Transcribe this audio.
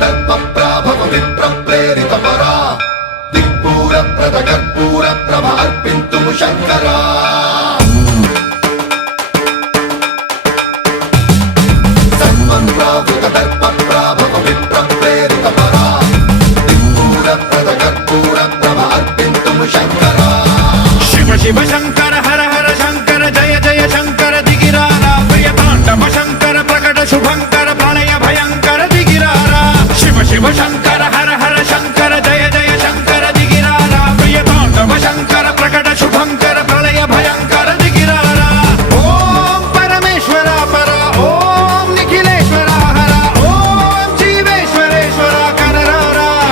దర్పప్రాభవ విప్ర ప్రేరిత పరా దిక్పూర ప్రద కర్పూర ప్రభ అర్పింతుము శంకరా